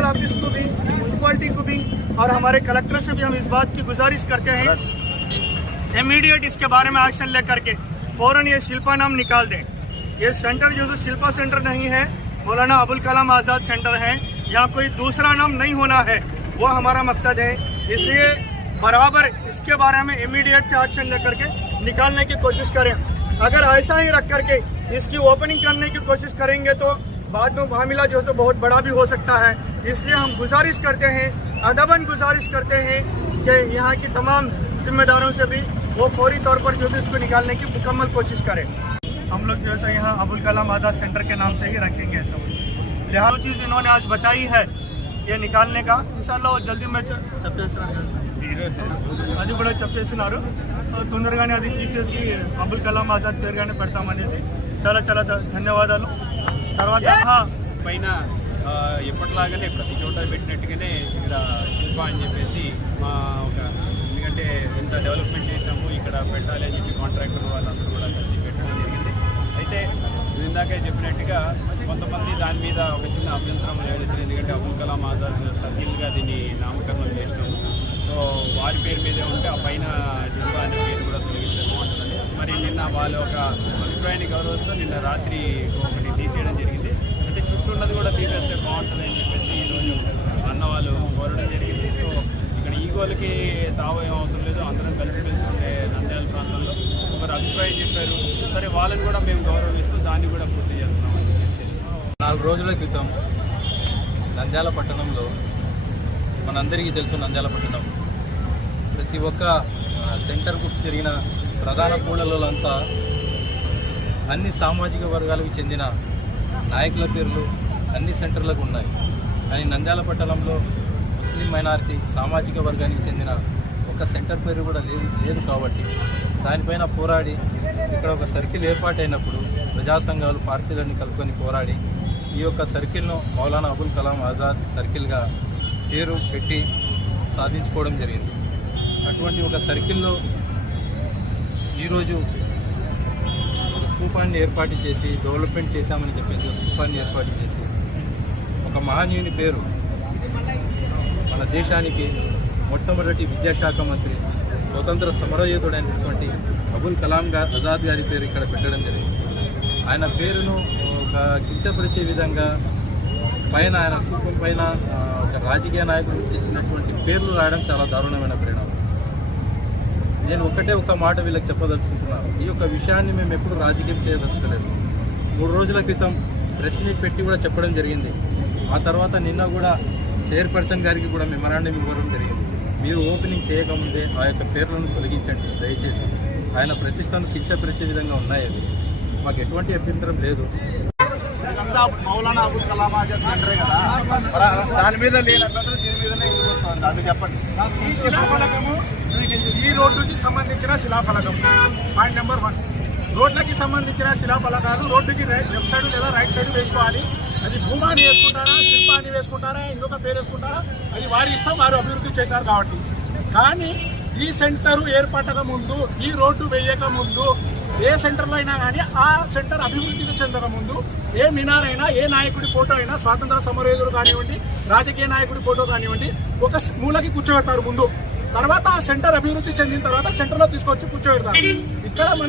Office को भी, municipality को भी और हमारे कलेक्टर से भी हम इस बात की गुजारिश करते हैं, इमीडिएट इसके बारे में एक्शन लेकर के फौरन ये शिल्पा नाम निकाल दें। ये सेंटर जो शिल्पा सेंटर नहीं है, मौलाना अबुल कलाम आज़ाद सेंटर है। यहाँ कोई दूसरा नाम नहीं होना है, वो हमारा मकसद है। इसलिए बराबर इसके बारे में इमीडिएट से एक्शन लेकर के निकालने की कोशिश करें। अगर ऐसा ही रख करके इसकी ओपनिंग करने की कोशिश करेंगे तो बाद में मामला जो है तो बहुत बड़ा भी हो सकता है। इसलिए हम गुजारिश करते हैं, अदबन गुजारिश करते हैं कि यहाँ की तमाम जिम्मेदारों से भी वो फौरी तौर पर जो है इसको निकालने की मुकम्मल कोशिश करें। हम लोग जो है यहाँ अबुल कलाम आज़ाद सेंटर के नाम से ही रखेंगे। ऐसा लिहाजा चीज़ इन्होंने आज बताई है ये निकालने का, इंशाल्लाह जल्दी में అది కూడా చెప్పేస్తున్నారు తొందరగానే అది తీసేసి అబుల్ కలాం ఆజాద్ పేరుగానే పెడతామనేసి చాలా చాలా ధన్యవాదాలు। తర్వాత పైన ఎప్పటిలాగానే ప్రతి చోట పెట్టినట్టుగానే ఇక్కడ శిల్ప అని చెప్పేసి మా ఒక ఎందుకంటే ఎంత డెవలప్మెంట్ చేసాము ఇక్కడ పెట్టాలి అని చెప్పి కాంట్రాక్టర్ వాళ్ళందరూ కూడా కలిసి పెట్టడం జరిగింది। అయితే ఇందాకే చెప్పినట్టుగా కొంతమంది దాని మీద ఒక చిన్న అభ్యంతరం లేదు, ఎందుకంటే అబుల్ కలాం ఆజాద్ సర్కిల్గా దీన్ని నామకరణం చేసినాము। సో వారి పేరు మీదే ఉంటే ఆ పైన శిల్ప అనే పేరు కూడా తొలగిస్తే బాగుంటుందని మరి నిన్న వాళ్ళ ఒక అభిప్రాయాన్ని గౌరవిస్తూ నిన్న రాత్రి ఒకటి తీసేయడం జరిగింది। అంటే చుట్టూ ఉన్నది కూడా తీసేస్తే బాగుంటుంది అని చెప్పేసి ఈరోజు అన్న వాళ్ళు కోరడం జరిగింది। సో ఇక్కడ ఈగోలకి తావేం అవసరం లేదు, అందరం కలిసిమెలిసి ఉండే నంద్యాల ప్రాంతంలో ఒకరు అభిప్రాయం చెప్పారు, సరే వాళ్ళని కూడా మేము గౌరవిస్తూ దాన్ని కూడా పూర్తి చేస్తున్నామని చెప్పేసి 4 రోజుల క్రితం నంద్యాల పట్టణంలో మనందరికీ తెలుసు, నంద్యాల పట్టణం ప్రతి ఒక్క సెంటర్కు జరిగిన ప్రధాన కూడళ్ళంతా అన్ని సామాజిక వర్గాలకు చెందిన నాయకుల పేర్లు అన్ని సెంటర్లకు ఉన్నాయి। కానీ నంద్యాల పట్టణంలో ముస్లిం మైనారిటీ సామాజిక వర్గానికి చెందిన ఒక సెంటర్ పేరు కూడా లేదు కాబట్టి దానిపైన పోరాడి ఇక్కడ ఒక సర్కిల్ ఏర్పాటైనప్పుడు ప్రజా సంఘాలు పార్టీలన్నీ కలుపుకొని పోరాడి ఈ యొక్క సర్కిల్ను మౌలానా అబుల్ కలాం ఆజాద్ సర్కిల్గా పేరు పెట్టి సాధించుకోవడం జరిగింది। అటువంటి ఒక సర్కిల్లో ఈరోజు ఒక స్తూపాన్ని ఏర్పాటు చేసి డెవలప్మెంట్ చేశామని చెప్పేసి స్తూపాన్ని ఏర్పాటు చేసి ఒక మహనీయుని పేరు మన దేశానికి మొట్టమొదటి విద్యాశాఖ మంత్రి స్వతంత్ర సమరయోధుడైనటువంటి అబుల్ కలాం ఆజాద్ గారి పేరు ఇక్కడ పెట్టడం జరిగింది। ఆయన పేరును ఒక కించపరిచే విధంగా పైన ఆయన స్తూపం పైన ఒక రాజకీయ నాయకులు చెప్పినటువంటి పేర్లు రాయడం చాలా దారుణమైన పరిణామం। నేను ఒక మాట వీళ్ళకి చెప్పదలుచుకుంటున్నాను, ఈ యొక్క విషయాన్ని మేము ఎప్పుడు రాజకీయం చేయదలుచుకోలేదు। 3 రోజుల క్రితం ప్రెస్ మీట్ పెట్టి కూడా చెప్పడం జరిగింది। ఆ తర్వాత నిన్న కూడా చైర్పర్సన్ గారికి కూడా మెమరాండం ఇవ్వడం జరిగింది, మీరు ఓపెనింగ్ చేయకముందే ఆ యొక్క పేర్లను తొలగించండి దయచేసి, ఆయన ప్రతిష్టను కించపరిచే విధంగా ఉన్నాయి, అది మాకు ఎటువంటి అభ్యంతరం లేదు। మౌలానా అబుల్ కలాం ఆజాద్ సెంటరే కదా, దాని మీద లేని అభ్యంతరం దీని మీదనే వస్తుంది, అది చెప్పండి। ఈ శిలాఫలకము ఈ రోడ్డుకి సంబంధించిన శిలాఫలకం పాయింట్ నెంబర్ 1, రోడ్లకి సంబంధించిన శిలాఫలకాలు రోడ్డుకి లెఫ్ట్ సైడ్ లేదా రైట్ సైడ్ వేసుకోవాలి। అది భూమాని వేసుకుంటారా, శిల్పాన్ని వేసుకుంటారా, ఇంకొక పేరు వేసుకుంటారా, అది వారి ఇష్టం, వారు అభివృద్ధి చేశారు కాబట్టి। కానీ ఈ సెంటర్ ఏర్పడక ముందు, ఈ రోడ్డు వేయక ముందు ఏ సెంటర్లో అయినా కానీ ఆ సెంటర్ అభివృద్ధికి చెందక ముందు ఏ మినార్ అయినా, ఏ నాయకుడి ఫోటో అయినా, స్వాతంత్ర సమరయోధుడు కానివ్వండి, రాజకీయ నాయకుడి ఫోటో కానివ్వండి, ఒక మూలకి కూర్చోబెడతారు ముందు। తర్వాత ఆ సెంటర్ అభివృద్ధి చెందిన తర్వాత సెంటర్లో తీసుకొచ్చి కూర్చోబెడతారు। ఇక్కడ మనం